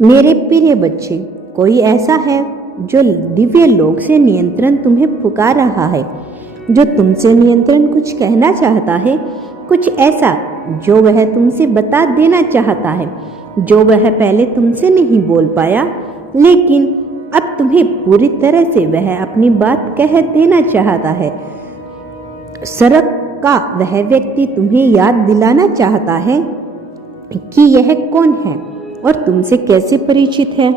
मेरे प्रिय बच्चे, कोई ऐसा है जो दिव्य लोक से नियंत्रण तुम्हें पुकार रहा है, जो तुमसे नियंत्रण कुछ कहना चाहता है, कुछ ऐसा जो वह तुमसे बता देना चाहता है, जो वह पहले तुमसे नहीं बोल पाया, लेकिन अब तुम्हें पूरी तरह से वह अपनी बात कह देना चाहता है। सड़क का वह व्यक्ति तुम्हें याद दिलाना चाहता है कि यह कौन है और तुमसे कैसे परिचित है।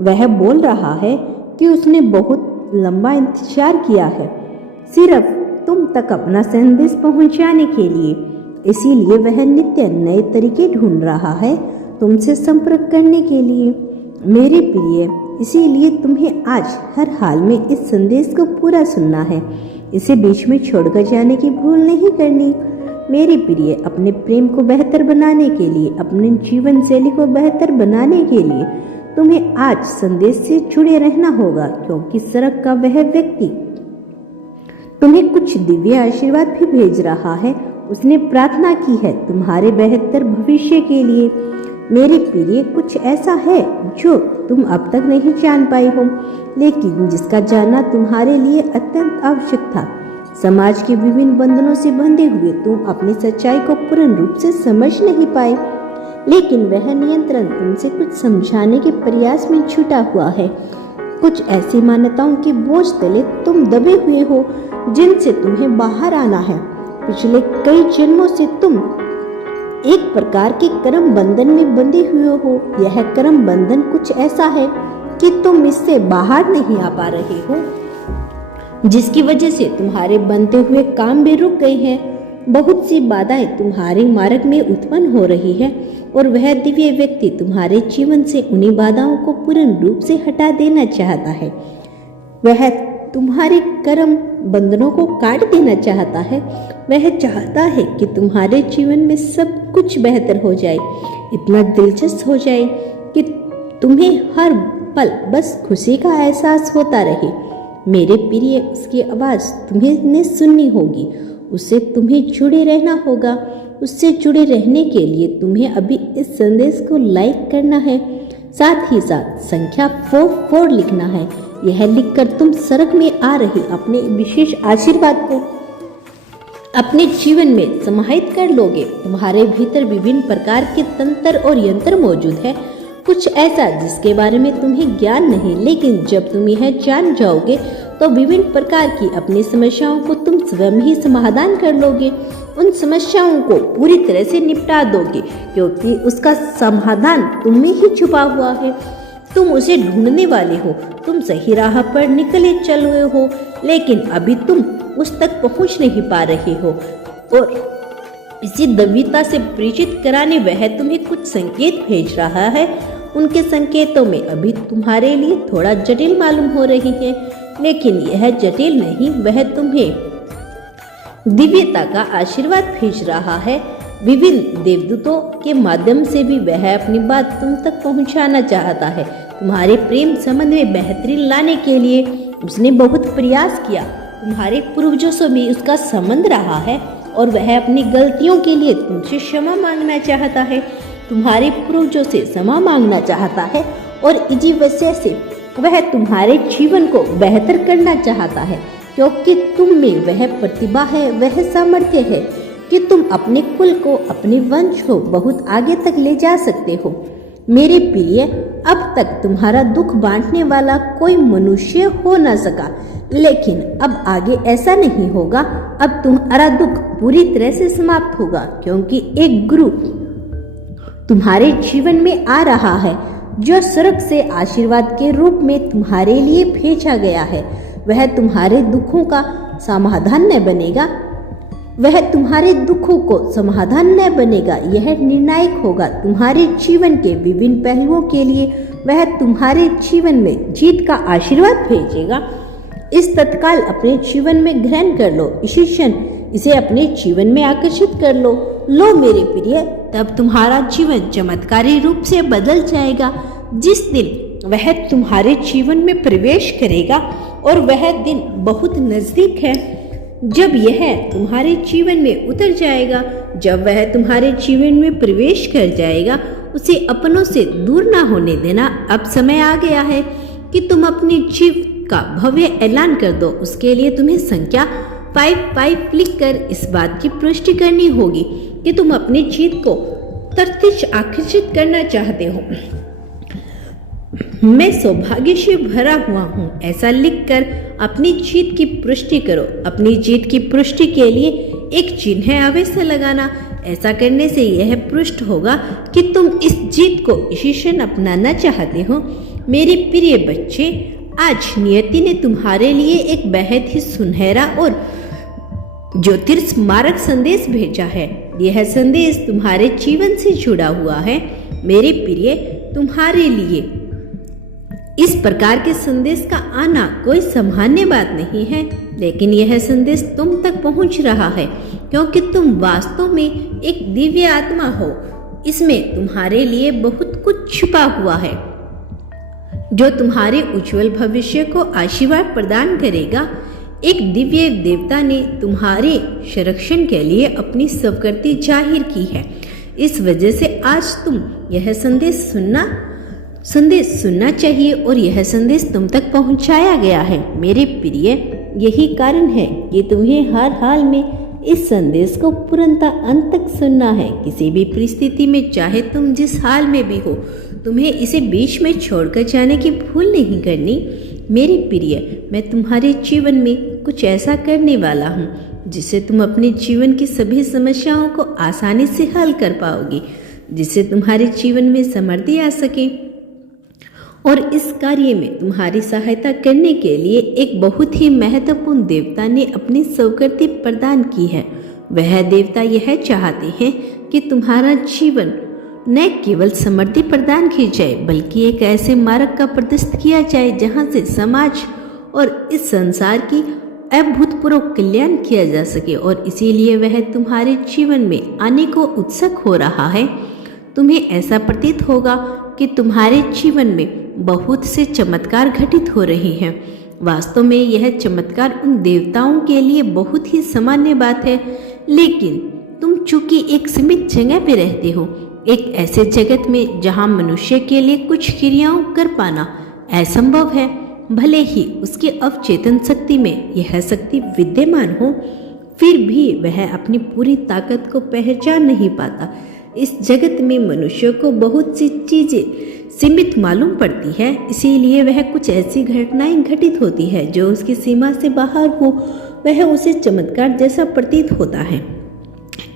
वह बोल रहा है कि उसने बहुत लंबा इंतजार किया है, सिर्फ तुम तक अपना संदेश पहुंचाने के लिए। इसीलिए वह नित्य नए तरीके ढूंढ रहा है तुमसे संपर्क करने के लिए। मेरे प्रिय, इसीलिए तुम्हें आज हर हाल में इस संदेश को पूरा सुनना है, इसे बीच में छोड़कर जाने की भूल नहीं करनी। मेरे प्रिय, अपने प्रेम को बेहतर बनाने के लिए, अपने जीवन शैली को बेहतर बनाने के लिए तुम्हें आज संदेश से जुड़े रहना होगा, क्योंकि सड़क का वह व्यक्ति तुम्हें कुछ दिव्य आशीर्वाद भी भेज रहा है। उसने प्रार्थना की है तुम्हारे बेहतर भविष्य के लिए। मेरे प्रिय, कुछ ऐसा है जो तुम अब तक नहीं जान पाई हो, लेकिन जिसका जानना तुम्हारे लिए अत्यंत आवश्यक था। समाज के विभिन्न बंधनों से बंधे हुए तुम अपनी सच्चाई को पूर्ण रूप से समझ नहीं पाए, लेकिन वह नियंत्रण तुमसे कुछ समझाने के प्रयास में छुटा हुआ है। कुछ ऐसी मान्यताओं के बोझ तले तुम दबे हुए हो, जिनसे तुम्हें बाहर आना है। पिछले कई जन्मों से तुम एक प्रकार के कर्म बंधन में बंधे हुए हो। यह कर्म बंधन कुछ ऐसा है कि तुम इससे बाहर नहीं आ पा रहे हो, जिसकी वजह से तुम्हारे बनते हुए काम भी रुक गए हैं। बहुत सी बाधाएं तुम्हारे मार्ग में उत्पन्न हो रही है और वह दिव्य व्यक्ति तुम्हारे जीवन से उन्हीं बाधाओं को पूर्ण रूप से हटा देना चाहता है। वह तुम्हारे कर्म बंधनों को काट देना चाहता है। वह चाहता है कि तुम्हारे जीवन में सब कुछ बेहतर हो जाए, इतना दिलचस्प हो जाए कि तुम्हें हर पल बस खुशी का एहसास होता रहे। मेरे प्रिय, उसकी आवाज़ तुम्हें सुननी होगी, उससे तुम्हें जुड़े रहना होगा। उससे जुड़े रहने के लिए तुम्हें अभी इस संदेश को लाइक करना है, साथ ही साथ संख्या 44 लिखना है। यह लिखकर तुम सड़क में आ रही अपने विशेष आशीर्वाद को अपने जीवन में समाहित कर लोगे। तुम्हारे भीतर विभिन्न प्रकार के तंत्र और यंत्र मौजूद है, कुछ ऐसा जिसके बारे में तुम्हें ज्ञान नहीं, लेकिन जब तुम यह जान जाओगे तो विभिन्न प्रकार की अपनी समस्याओं को तुम स्वयं ही समाधान कर लोगे। उन समस्याओं को पूरी तरह से निपटा दोगे, क्योंकि उसका समाधान तुम में ही छुपा हुआ है। तुम उसे ढूंढने वाले हो। तुम सही राह पर निकले चल हुए हो, लेकिन अभी तुम उस तक पहुंच नहीं पा रहे हो। और इसी दिव्यता से परिचित कराने वह तुम्हें कुछ संकेत भेज रहा है। उनके संकेतों में अभी तुम्हारे लिए थोड़ा जटिल मालूम हो रही है, लेकिन यह जटिल नहीं, वह तुम्हें दिव्यता का आशीर्वाद भेज रहा है। विभिन्न देवदूतों के माध्यम से भी वह अपनी बात तुम तक पहुंचाना चाहता है। तुम्हारे प्रेम संबंध में बेहतरी लाने के लिए उसने बहुत प्रयास किया। तुम्हारे पूर्वजों से भी उसका संबंध रहा है और वह अपनी गलतियों के लिए तुमसे क्षमा मांगना चाहता है। तुम्हारे पूर्वजों से क्षमा मांगना चाहता है और इसी वजह से वह तुम्हारे जीवन को बेहतर करना चाहता है, क्योंकि तुम में वह प्रतिभा है, वह सामर्थ्य है कि तुम अपने कुल को, अपने वंश को बहुत आगे तक ले जा सकते हो। मेरे प्रिय, अब तक तुम्हारा दुख बांटने वाला कोई मनुष्य हो न सका, लेकिन अब आगे ऐसा नहीं होगा। अब तुम्हारा दुख पूरी तरह से समाप्त होगा, क्योंकि एक गुरु तुम्हारे जीवन में आ रहा है, जो स्वर्ग से आशीर्वाद के रूप में तुम्हारे लिए भेजा गया है। वह तुम्हारे दुखों का समाधान न बनेगा, वह तुम्हारे दुखों को समाधान न बनेगा, यह निर्णायक होगा तुम्हारे जीवन के विभिन्न पहलुओं के लिए। वह तुम्हारे जीवन में जीत का आशीर्वाद भेजेगा। इस तत्काल अपने जीवन में ग्रहण कर लो, इसी क्षण इसे अपने जीवन में आकर्षित कर लो। लो मेरे प्रिय, तब तुम्हारा जीवन चमत्कारी रूप से बदल जाएगा। जिस दिन वह तुम्हारे जीवन में प्रवेश करेगा, और वह दिन बहुत नजदीक है। जब यह तुम्हारे जीवन में उतर जाएगा, जब वह तुम्हारे जीवन में प्रवेश कर जाएगा, उसे अपनों से दूर ना होने देना। अब समय आ गया है कि तुम अपनी जीव का भव्य ऐलान कर दो। उसके लिए तुम्हें संख्या 55 लिखकर इस बात की पुष्टि करनी होगी कि तुम अपनी जीत को तरतीच आकर्षित करना चाहते हो। मैं सौभाग्य से भरा हुआ हूँ, ऐसा लिखकर अपनी जीत की पुष्टि करो। अपनी जीत की पुष्टि के लिए एक चिन्ह अवश्य लगाना। ऐसा करने से यह पुष्ट होगा कि तुम इस जीत को इसी क्षण अपनाना चाहते हो। मेरे प्रिय बच्चे, आज नियति ने तुम्हारे लिए एक बेहद ही सुनहरा और ज्योतिर्स्मारक संदेश भेजा है। यह संदेश तुम्हारे जीवन से जुड़ा हुआ है। मेरे प्रिय, तुम्हारे लिए इस प्रकार के संदेश का आना कोई सामान्य बात नहीं है, लेकिन यह संदेश तुम तक पहुंच रहा है क्योंकि तुम वास्तव में एक दिव्य आत्मा हो। इसमें तुम्हारे लिए बहुत कुछ छुपा हुआ है जो तुम्हारे उज्जवल भविष्य को आशीर्वाद प्रदान करेगा। एक दिव्य देवता ने तुम्हारे संरक्षण के लिए अपनी स्वीकृति जाहिर की है। इस वजह से आज तुम यह संदेश सुनना चाहिए और यह संदेश तुम तक पहुंचाया गया है। मेरे प्रिय, यही कारण है कि तुम्हें हर हाल में इस संदेश को पूर्णतः अंत तक सुनना है। किसी भी परिस्थिति में, चाहे तुम जिस हाल में भी हो, तुम्हें इसे बीच में छोड़कर जाने की भूल नहीं करनी। मेरे प्रिय, मैं तुम्हारे जीवन में कुछ ऐसा करने वाला हूँ जिससे तुम अपने जीवन की सभी समस्याओं को आसानी से हल कर पाओगी, जिससे तुम्हारे जीवन में समृद्धि आ सके। और इस कार्य में तुम्हारी सहायता करने के लिए एक बहुत ही महत्वपूर्ण देवता ने अपनी स्वीकृति प्रदान की है। वह देवता यह चाहते हैं कि तुम्हारा जीवन न केवल समृद्धि प्रदान की जाए, बल्कि एक ऐसे मार्ग का प्रदर्शित किया जाए जहां से समाज और इस संसार की अभूतपूर्व कल्याण किया जा सके। और इसीलिए वह तुम्हारे जीवन में आने को उत्सुक हो रहा है। तुम्हें ऐसा प्रतीत होगा कि तुम्हारे जीवन में बहुत से चमत्कार घटित हो रहे हैं। वास्तव में यह चमत्कार उन देवताओं के लिए बहुत ही सामान्य बात है, लेकिन तुम चूंकि एक सीमित जगह पे रहते हो, एक ऐसे जगत में जहां मनुष्य के लिए कुछ क्रियाओं कर पाना असंभव है, भले ही उसकी अवचेतन शक्ति में यह शक्ति विद्यमान हो, फिर भी वह अपनी पूरी ताकत को पहचान नहीं पाता। इस जगत में मनुष्य को बहुत सी चीजें सीमित मालूम पड़ती है, इसीलिए वह कुछ ऐसी घटनाएं घटित होती है जो उसकी सीमा से बाहर हो, वह उसे चमत्कार जैसा प्रतीत होता है।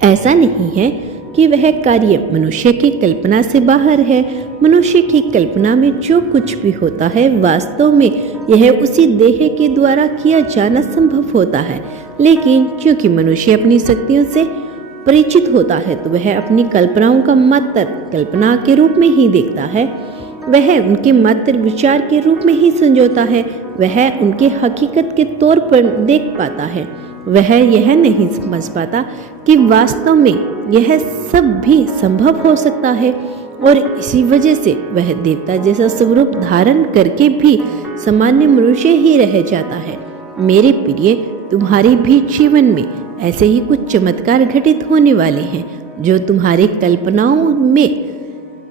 ऐसा नहीं है कि वह कार्य मनुष्य की कल्पना से बाहर है। मनुष्य की कल्पना में जो कुछ भी होता है, वास्तव में यह उसी देह के द्वारा किया जाना संभव होता है। लेकिन क्योंकि मनुष्य अपनी शक्तियों से परिचित होता है, तो वह अपनी कल्पनाओं का मात्र कल्पना के रूप में ही देखता है। वह उनके मात्र विचार के रूप में ही संजोता है। वह उनके हकीकत के तौर पर देख पाता है। वह यह नहीं समझ पाता कि वास्तव में यह सब भी संभव हो सकता है, और इसी वजह से वह देवता जैसा स्वरूप धारण करके भी सामान्य मनुष्य ही रह जाता है। मेरे प्रिय, तुम्हारे भी जीवन में ऐसे ही कुछ चमत्कार घटित होने वाले हैं जो तुम्हारी कल्पनाओं में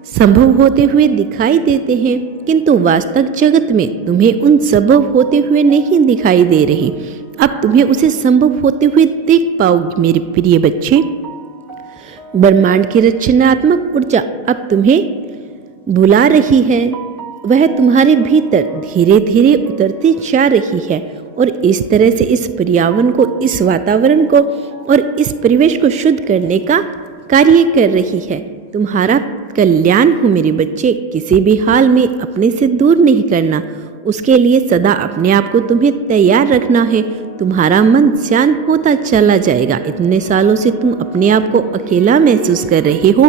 संभव होते हुए दिखाई देते हैं, किंतु वास्तविक जगत में तुम्हें उन संभव होते हुए नहीं दिखाई दे रहे। अब तुम्हें उसे संभव होते हुए देख पाओगे। मेरे प्रिय बच्चे, ब्रह्मांड की रचनात्मक ऊर्जा अब तुम्हें बुला रही है। वह तुम्हारे भीतर धीरे धीरे उतरती जा रही है और इस तरह से इस पर्यावरण को, इस वातावरण को और इस परिवेश को शुद्ध करने का कार्य कर रही है। तुम्हारा कल्याण हो मेरे बच्चे। किसी भी हाल में अपने से दूर नहीं करना, उसके लिए सदा अपने आप को तुम्हें तैयार रखना है। तुम्हारा मन शांत होता चला जाएगा। इतने सालों से तुम अपने आप को अकेला महसूस कर रहे हो,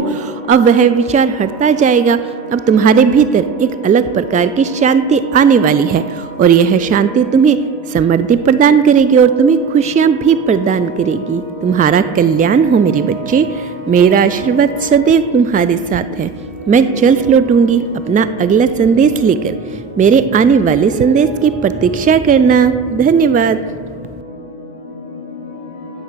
अब वह विचार हटता जाएगा। अब तुम्हारे भीतर एक अलग प्रकार की शांति आने वाली है और यह शांति तुम्हें समृद्धि प्रदान करेगी और तुम्हें खुशियां भी प्रदान करेगी। तुम्हारा कल्याण हो मेरे बच्चे। मेरा आशीर्वाद सदैव तुम्हारे साथ है। मैं जल्द लौटूंगी अपना अगला संदेश लेकर। मेरे आने वाले संदेश की प्रतीक्षा करना। धन्यवाद।